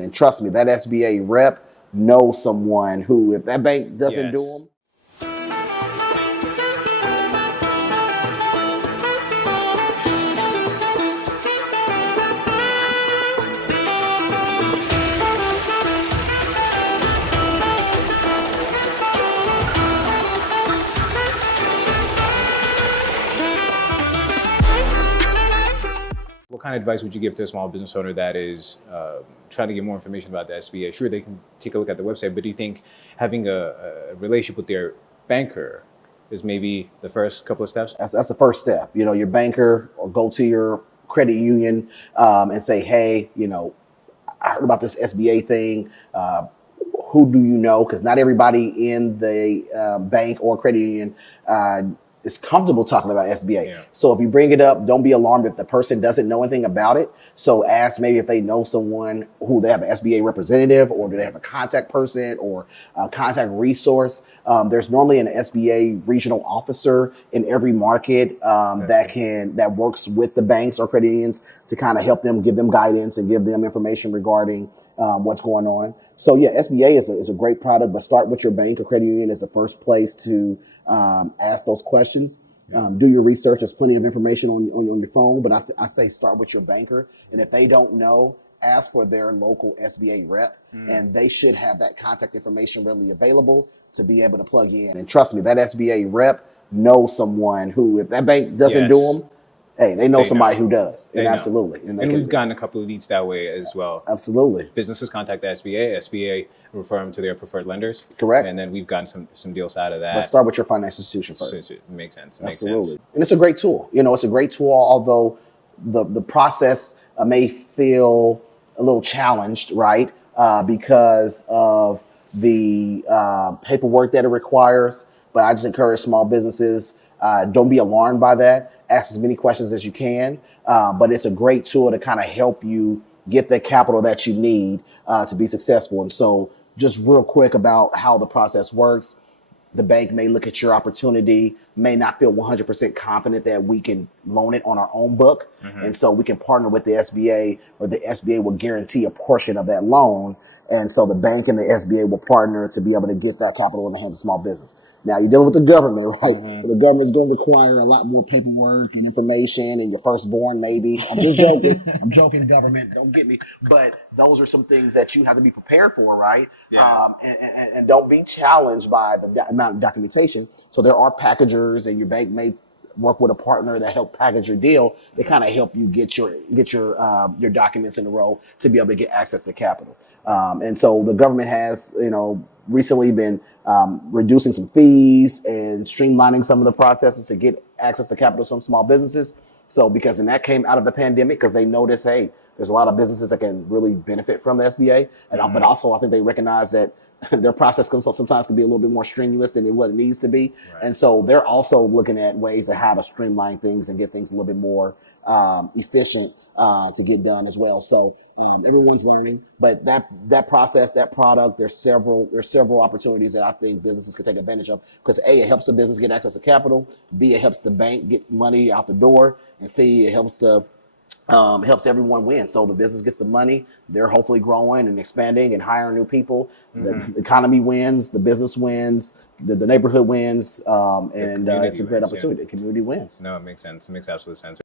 And trust me, that SBA rep knows someone who, if that bank doesn't do them, What kind of advice would you give to a small business owner that is trying to get more information about the SBA? Sure, they can take a look at the website, but do you think having a relationship with their banker is maybe the first couple of steps? that's the first step. You know, your banker, or go to your credit union and say, hey, you know, I heard about this SBA thing. Who do you know? Because not everybody in the bank or credit union is comfortable talking about SBA. Yeah. So if you bring it up, don't be alarmed if the person doesn't know anything about it. So ask maybe if they know someone who they have an SBA representative, or do they have a contact person or a contact resource. There's normally an SBA regional officer in every market that works with the banks or credit unions to kind of help them, give them guidance and give them information regarding what's going on. So yeah, SBA is a great product, but start with your bank or credit union as the first place to ask those questions. Do your research. There's plenty of information on your phone, but I say start with your banker. And if they don't know, ask for their local SBA rep, and they should have that contact information readily available to be able to plug in. And trust me, that SBA rep knows someone who, if that bank doesn't do them, hey, they know somebody who does. And absolutely. And we've gotten a couple of leads that way as well. Absolutely. Businesses contact the SBA refer them to their preferred lenders. Correct. And then we've gotten some deals out of that. But start with your financial institution first. It makes sense. Absolutely. And it's a great tool. You know, it's a great tool, although the process may feel a little challenged, right? Because of the paperwork that it requires. But I just encourage small businesses, don't be alarmed by that. Ask as many questions as you can, but it's a great tool to kind of help you get the capital that you need to be successful. And so just real quick about how the process works. The bank may look at your opportunity, may not feel 100% confident that we can loan it on our own book. And so we can partner with the SBA, or the SBA will guarantee a portion of that loan. And so the bank and the SBA will partner to be able to get that capital in the hands of small business. Now you're dealing with the government, right? So the government's going to require a lot more paperwork and information, and your firstborn maybe. I'm just joking. I'm joking, government. Don't get me. But those are some things that you have to be prepared for, right? Yeah. And don't be challenged by the amount of documentation. So there are packagers, and your bank may work with a partner that help package your deal. They kind of help you get your documents in a row to be able to get access to capital. And so the government has, recently been reducing some fees and streamlining some of the processes to get access to capital to some small businesses. So because that came out of the pandemic, because they noticed, hey, there's a lot of businesses that can really benefit from the SBA. And but also I think they recognize that their process sometimes can be a little bit more strenuous than what it needs to be. Right. And so they're also looking at ways of how to streamline things and get things a little bit more efficient to get done as well. So everyone's learning, but that process, that product, there's several opportunities that I think businesses can take advantage of, because A, it helps the business get access to capital. B, it helps the bank get money out the door. And C, it helps everyone win. So the business gets the money, they're hopefully growing and expanding and hiring new people. The economy wins, the business wins, the neighborhood wins, and it's a great opportunity. The community wins. No, it makes sense. It makes absolute sense.